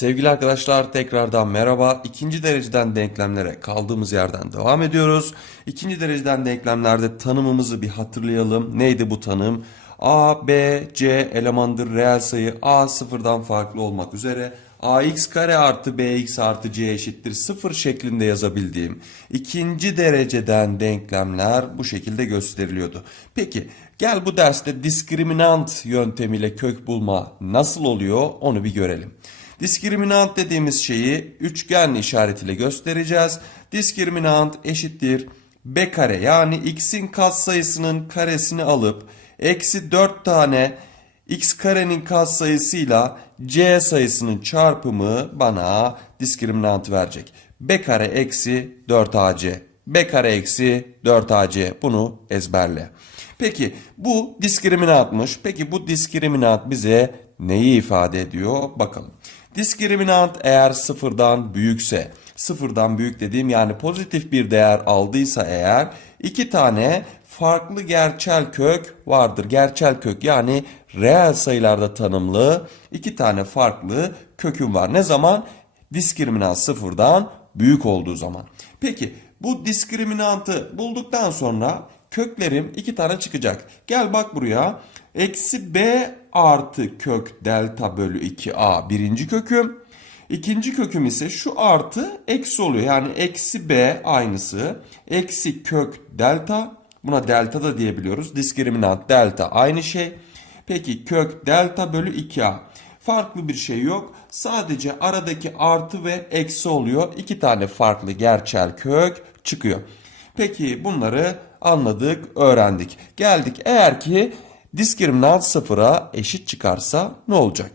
Sevgili arkadaşlar tekrardan merhaba. İkinci dereceden denklemlere kaldığımız yerden devam ediyoruz. İkinci dereceden denklemlerde tanımımızı bir hatırlayalım. Neydi bu tanım? A, B, C elemandır reel sayı A sıfırdan farklı olmak üzere ax kare artı bx artı c eşittir sıfır şeklinde yazabildiğim ikinci dereceden denklemler bu şekilde gösteriliyordu. Peki gel bu derste diskriminant yöntemiyle kök bulma nasıl oluyor onu bir görelim. Diskriminant dediğimiz şeyi üçgen işaretiyle göstereceğiz. Diskriminant eşittir b kare yani x'in katsayısının karesini alıp eksi 4 tane x karenin katsayısıyla c sayısının çarpımı bana diskriminant verecek. b kare eksi 4ac. b kare eksi 4ac bunu ezberle. Peki bu diskriminantmış. Peki bu diskriminant bize neyi ifade ediyor? Bakalım. Diskriminant eğer sıfırdan büyükse, sıfırdan büyük dediğim yani pozitif bir değer aldıysa eğer iki tane farklı gerçel kök vardır. Gerçel kök yani reel sayılarda tanımlı iki tane farklı köküm var. Ne zaman? Diskriminant sıfırdan büyük olduğu zaman. Peki bu diskriminantı bulduktan sonra köklerim iki tane çıkacak. Gel bak buraya. Eksi b artı kök delta bölü 2a birinci köküm. İkinci köküm ise şu artı eksi oluyor. Yani eksi b aynısı. Eksi kök delta. Buna delta da diyebiliyoruz. Diskriminant delta aynı şey. Peki kök delta bölü 2a. Farklı bir şey yok. Sadece aradaki artı ve eksi oluyor. İki tane farklı gerçel kök çıkıyor. Peki bunları anladık, öğrendik. Geldik eğer ki diskriminant sıfıra eşit çıkarsa ne olacak?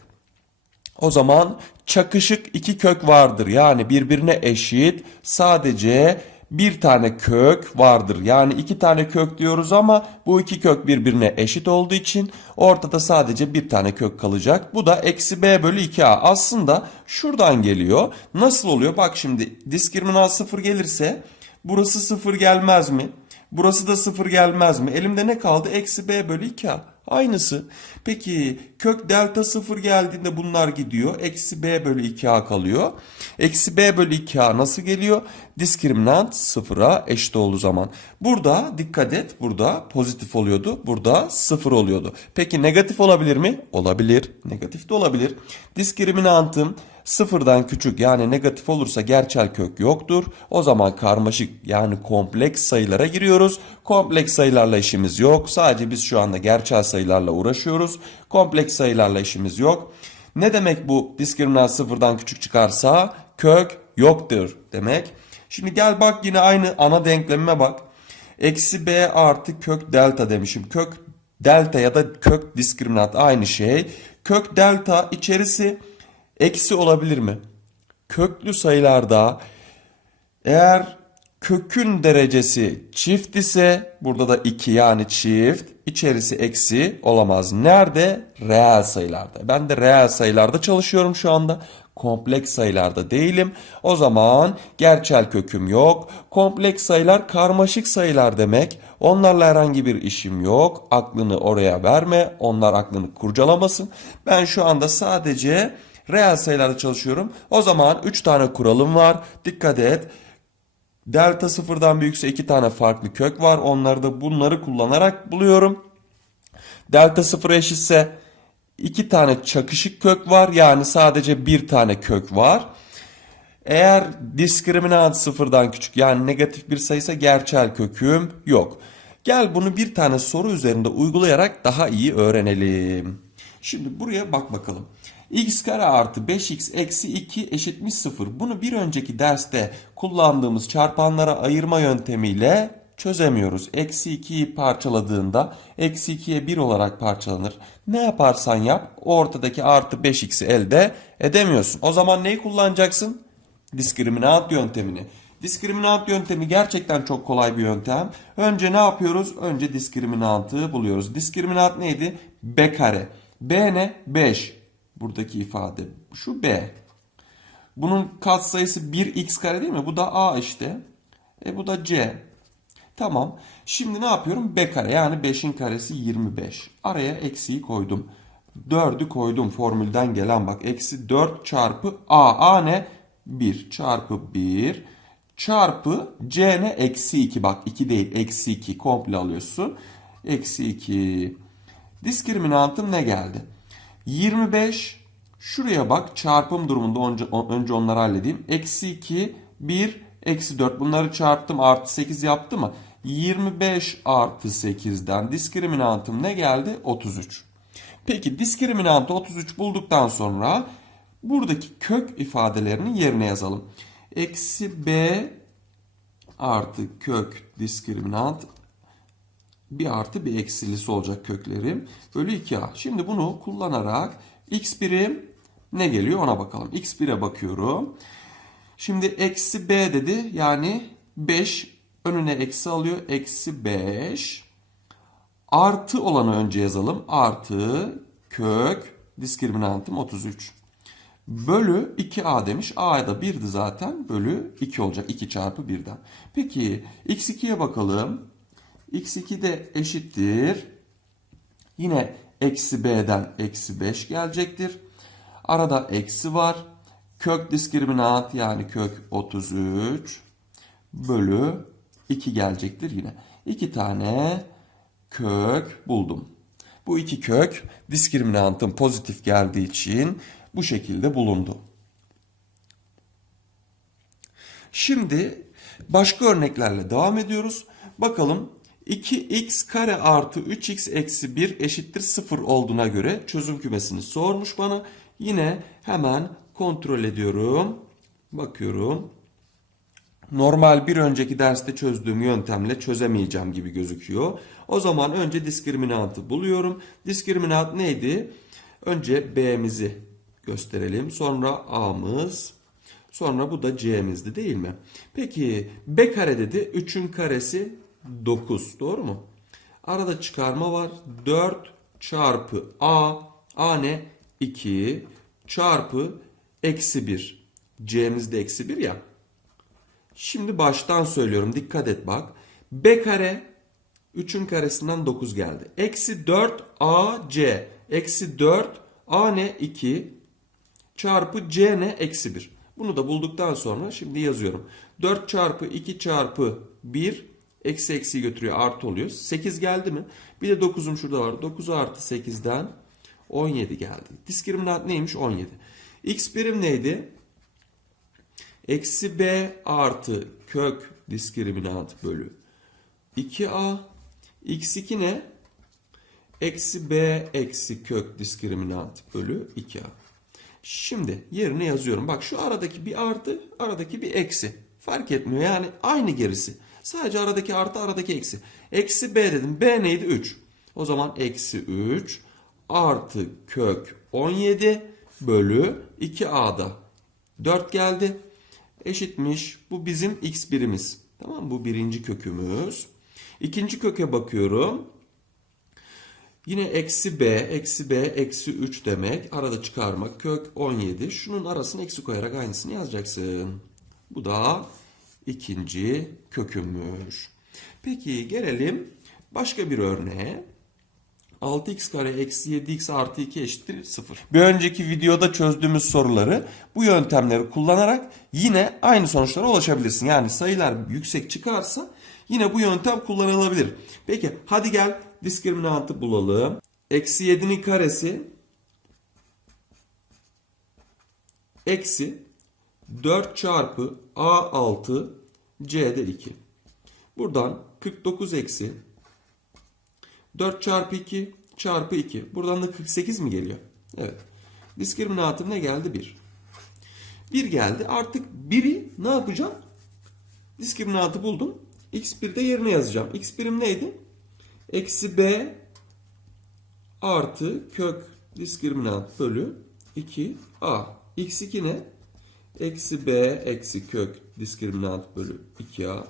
O zaman çakışık iki kök vardır. Yani birbirine eşit sadece bir tane kök vardır. Yani iki tane kök diyoruz ama bu iki kök birbirine eşit olduğu için ortada sadece bir tane kök kalacak. Bu da eksi b bölü 2a. Aslında şuradan geliyor. Nasıl oluyor? Bak şimdi diskriminant sıfır gelirse burası sıfır gelmez mi? Burası da sıfır gelmez mi? Elimde ne kaldı? Eksi b bölü 2a. Aynısı. Peki kök delta sıfır geldiğinde bunlar gidiyor. Eksi b bölü 2a kalıyor. Eksi b bölü 2a nasıl geliyor? Diskriminant sıfıra eşit olduğu zaman. Burada dikkat et. Burada pozitif oluyordu. Burada sıfır oluyordu. Peki negatif olabilir mi? Olabilir. Negatif de olabilir. Diskriminantım sıfırdan küçük yani negatif olursa gerçel kök yoktur. O zaman karmaşık yani kompleks sayılara giriyoruz. Kompleks sayılarla işimiz yok. Sadece biz şu anda gerçel sayılarla uğraşıyoruz. Kompleks sayılarla işimiz yok. Ne demek bu diskriminant sıfırdan küçük çıkarsa kök yoktur demek. Şimdi gel bak yine aynı ana denklemime bak. Eksi b artı kök delta demişim. Kök delta ya da kök diskriminant aynı şey. Kök delta içerisi eksi olabilir mi? Köklü sayılarda eğer kökün derecesi çift ise burada da 2 yani çift içerisi eksi olamaz. Nerede? Reel sayılarda. Ben de reel sayılarda çalışıyorum şu anda. Kompleks sayılarda değilim. O zaman gerçel köküm yok. Kompleks sayılar karmaşık sayılar demek. Onlarla herhangi bir işim yok. Aklını oraya verme. Onlar aklını kurcalamasın. Ben şu anda sadece reel sayılarda çalışıyorum. O zaman 3 tane kuralım var. Dikkat et. Delta sıfırdan büyükse iki tane farklı kök var. Onları da bunları kullanarak buluyorum. Delta sıfıra eşitse iki tane çakışık kök var. Yani sadece bir tane kök var. Eğer diskriminant sıfırdan küçük yani negatif bir sayıysa gerçel köküm yok. Gel bunu bir tane soru üzerinde uygulayarak daha iyi öğrenelim. Şimdi buraya bak bakalım. X kare artı 5x eksi 2 eşitmiş 0. Bunu bir önceki derste kullandığımız çarpanlara ayırma yöntemiyle çözemiyoruz. Eksi 2'yi parçaladığında eksi 2'ye 1 olarak parçalanır. Ne yaparsan yap ortadaki artı 5x'i elde edemiyorsun. O zaman neyi kullanacaksın? Diskriminant yöntemini. Diskriminant yöntemi gerçekten çok kolay bir yöntem. Önce ne yapıyoruz? Önce diskriminantı buluyoruz. Diskriminant neydi? B kare. B ne? 5. Buradaki ifade şu B. Bunun katsayısı 1x kare değil mi? Bu da A işte. E bu da C. Tamam. Şimdi ne yapıyorum? B kare yani 5'in karesi 25. Araya eksiği koydum. 4'ü koydum formülden gelen bak. Eksi 4 çarpı A. A ne? 1 çarpı 1 çarpı C ne? Eksi 2 bak 2 değil eksi 2 komple alıyorsun. Eksi 2. Diskriminantım ne geldi? 25 şuraya bak çarpım durumunda önce, onları halledeyim. Eksi 2 1 eksi 4 bunları çarptım artı 8 yaptı mı? 25 artı 8'den diskriminantım ne geldi? 33. Peki diskriminantı 33 bulduktan sonra buradaki kök ifadelerini yerine yazalım. Eksi b artı kök diskriminant bir artı bir eksilisi olacak köklerim. Bölü 2a. Şimdi bunu kullanarak x birim ne geliyor ona bakalım. x1'e bakıyorum. Şimdi eksi b dedi. Yani 5 önüne eksi alıyor. Eksi 5. Artı olanı önce yazalım. Artı kök diskriminantım 33. Bölü 2a demiş. a da 1'di zaten. Bölü 2 olacak. 2 çarpı 1'den. Peki x2'ye bakalım. X2 de eşittir. Yine eksi b'den eksi 5 gelecektir. Arada eksi var. Kök diskriminant yani kök 33 bölü 2 gelecektir yine. 2 tane kök buldum. Bu iki kök diskriminantın pozitif geldiği için bu şekilde bulundu. Şimdi başka örneklerle devam ediyoruz. Bakalım 2x kare artı 3x eksi 1 eşittir 0 olduğuna göre çözüm kümesini sormuş bana. Yine hemen kontrol ediyorum. Bakıyorum. Normal bir önceki derste çözdüğüm yöntemle çözemeyeceğim gibi gözüküyor. O zaman önce diskriminantı buluyorum. Diskriminant neydi? Önce b'mizi gösterelim. Sonra a'mız. Sonra bu da c'mizdi değil mi? Peki b kare dedi. 3'ün karesi 9. Doğru mu? Arada çıkarma var. 4 çarpı a. a ne? 2 çarpı eksi 1. c'miz de eksi 1 ya. Şimdi baştan söylüyorum. Dikkat et bak. B kare 3'ün karesinden 9 geldi. Eksi 4 AC. Eksi 4 A ne? 2 çarpı C ne? Eksi 1. Bunu da bulduktan sonra şimdi yazıyorum. 4 çarpı 2 çarpı 1 eksi eksiyi götürüyor artı oluyor. 8 geldi mi? Bir de 9'um şurada var. 9 artı 8'den 17 geldi. Diskriminant neymiş? 17. X birim neydi? Eksi b artı kök diskriminant bölü 2a. x2 ne? Eksi b eksi kök diskriminant bölü 2a. Şimdi yerine yazıyorum. Bak şu aradaki bir artı, aradaki bir eksi. Fark etmiyor yani aynı gerisi. Sadece aradaki artı, aradaki eksi. Eksi b dedim. b neydi? 3. O zaman eksi 3 artı kök 17 bölü 2a'da 4 geldi eşitmiş. Bu bizim x birimiz. Tamam? Bu birinci kökümüz. İkinci köke bakıyorum. Yine eksi b, eksi b, eksi 3 demek. Arada çıkarmak. Kök 17. Şunun arasına eksi koyarak aynısını yazacaksın. Bu da ikinci kökümmüş. Peki gelelim başka bir örneğe. 6x kare eksi 7x artı 2 eşittir 0. Bir önceki videoda çözdüğümüz soruları bu yöntemleri kullanarak yine aynı sonuçlara ulaşabilirsin. Yani sayılar yüksek çıkarsa yine bu yöntem kullanılabilir. Peki hadi gel diskriminantı bulalım. Eksi 7'nin karesi eksi 4 çarpı a6 c'de 2. Buradan 49 eksi 4 çarpı 2 çarpı 2. Buradan da 48 mi geliyor? Evet. Diskriminantım ne geldi? 1. 1 geldi. Artık 1'i ne yapacağım? Diskriminantı buldum. x1'de yerine yazacağım. x1'im neydi? Eksi b artı kök diskriminant bölü 2a. x2 ne? Eksi b eksi kök diskriminant bölü 2a.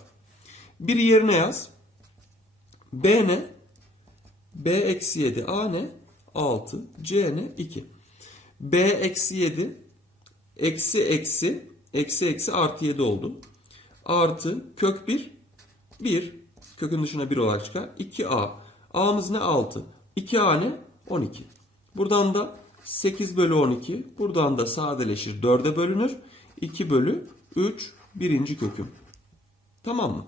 1 yerine yaz. b ne? B eksi 7 A ne? 6. C ne? 2. B eksi 7 eksi eksi eksi eksi artı 7 oldu. Artı kök 1 1 kökün dışına 1 olarak çıkar. 2A. A'mız ne? 6. 2A ne? 12. Buradan da 8 bölü 12. Buradan da sadeleşir 4'e bölünür. 2 bölü 3 birinci köküm. Tamam mı?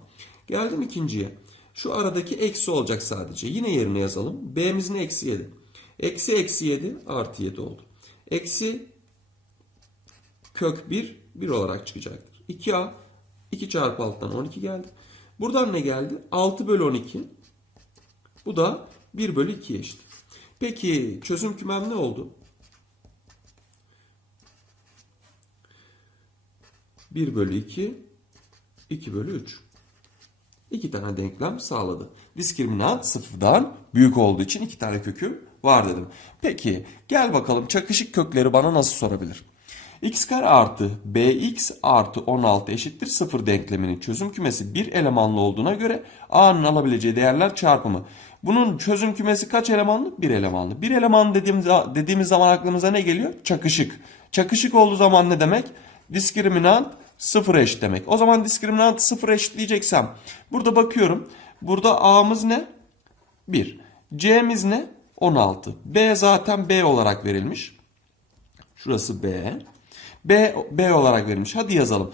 Geldim ikinciye. Şu aradaki eksi olacak sadece. Yine yerine yazalım. B'mizin eksi 7. Eksi eksi 7 artı 7 oldu. Eksi kök 1 1 olarak çıkacaktır. 2a 2 çarpı alttan 12 geldi. Buradan ne geldi? 6 bölü 12. Bu da 1 bölü 2 eşit. Peki çözüm kümem ne oldu? 1 bölü 2, 2 bölü 3. İki tane denklem sağladı. Diskriminant sıfırdan büyük olduğu için iki tane kökü var dedim. Peki gel bakalım çakışık kökleri bana nasıl sorabilir? x kare artı bx artı 16 eşittir 0 denkleminin çözüm kümesi bir elemanlı olduğuna göre a'nın alabileceği değerler çarpımı. Bunun çözüm kümesi kaç elemanlı? Bir elemanlı. Bir elemanlı dediğimiz, dediğimiz zaman aklımıza ne geliyor? Çakışık. Çakışık olduğu zaman ne demek? Diskriminant sıfır eşit demek. O zaman diskriminantı sıfır eşitleyeceksem burada bakıyorum. Burada a'mız ne? 1. C'miz ne? 16. B zaten B olarak verilmiş. Şurası B. B, B olarak verilmiş. Hadi yazalım.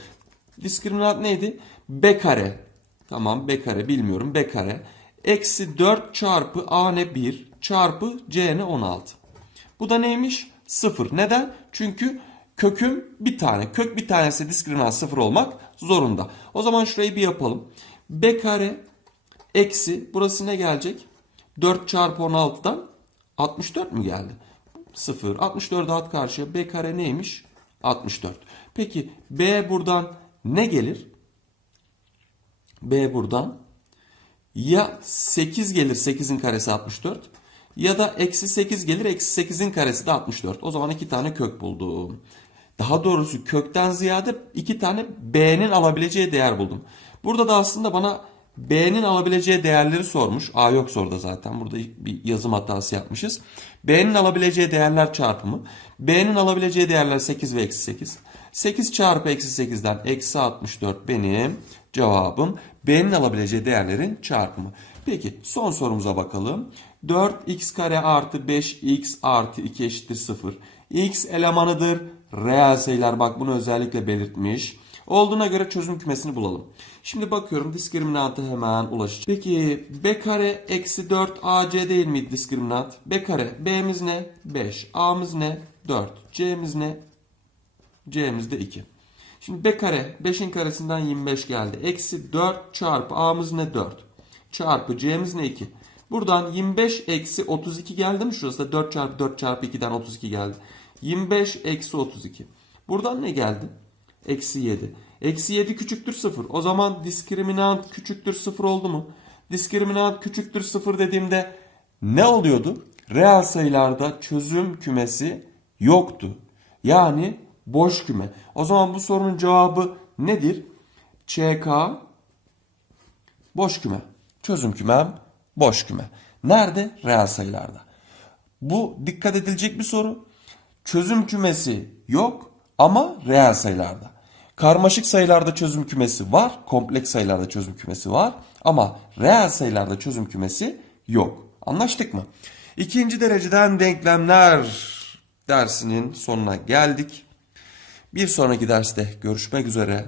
Diskriminant neydi? B kare. Tamam B kare bilmiyorum. B kare. Eksi 4 çarpı A ne 1 çarpı C ne 16. Bu da neymiş? 0. Neden? Çünkü köküm bir tane. Kök bir tanesi diskriminant 0 olmak zorunda. O zaman şurayı bir yapalım. B kare eksi burası ne gelecek? 4 çarpı 16'dan 64 mü geldi? 0. 64'e at karşıya. B kare neymiş? 64. Peki B buradan ne gelir? B buradan ya 8 gelir 8'in karesi 64 ya da eksi 8 gelir eksi 8'in karesi de 64. O zaman iki tane kök buldum. Daha doğrusu kökten ziyade iki tane B'nin alabileceği değer buldum. Burada da aslında bana B'nin alabileceği değerleri sormuş. A yok soruda zaten. Burada bir yazım hatası yapmışız. B'nin alabileceği değerler çarpımı. B'nin alabileceği değerler 8 ve eksi 8. 8 çarpı eksi 8'den eksi 64 benim cevabım. B'nin alabileceği değerlerin çarpımı. Peki son sorumuza bakalım. 4x kare artı 5x artı 2 eşittir 0. x elemanıdır. Reel sayılar bak bunu özellikle belirtmiş. Olduğuna göre çözüm kümesini bulalım. Şimdi bakıyorum diskriminantı hemen ulaşacağım. Peki b kare eksi 4 ac değil miydi diskriminant? b kare b'miz ne? 5. a'mız ne? 4. c'miz ne? c'miz de 2. Şimdi b kare 5'in karesinden 25 geldi. Eksi 4 çarpı a'mız ne? 4. Çarpı c'miz ne? 2. Buradan 25 eksi 32 geldi mi? Şurası da 4 çarpı 4 çarpı 2'den 32 geldi. 25 eksi 32. Buradan ne geldi? Eksi 7. Eksi 7 küçüktür 0. O zaman diskriminant küçüktür 0 oldu mu? Diskriminant küçüktür 0 dediğimde ne oluyordu? Reel sayılarda çözüm kümesi yoktu. Yani boş küme. O zaman bu sorunun cevabı nedir? ÇK boş küme. Çözüm kümem boş küme. Nerede? Reel sayılarda. Bu dikkat edilecek bir soru. Çözüm kümesi yok ama reel sayılarda. Karmaşık sayılarda çözüm kümesi var, kompleks sayılarda çözüm kümesi var ama reel sayılarda çözüm kümesi yok. Anlaştık mı? İkinci dereceden denklemler dersinin sonuna geldik. Bir sonraki derste görüşmek üzere.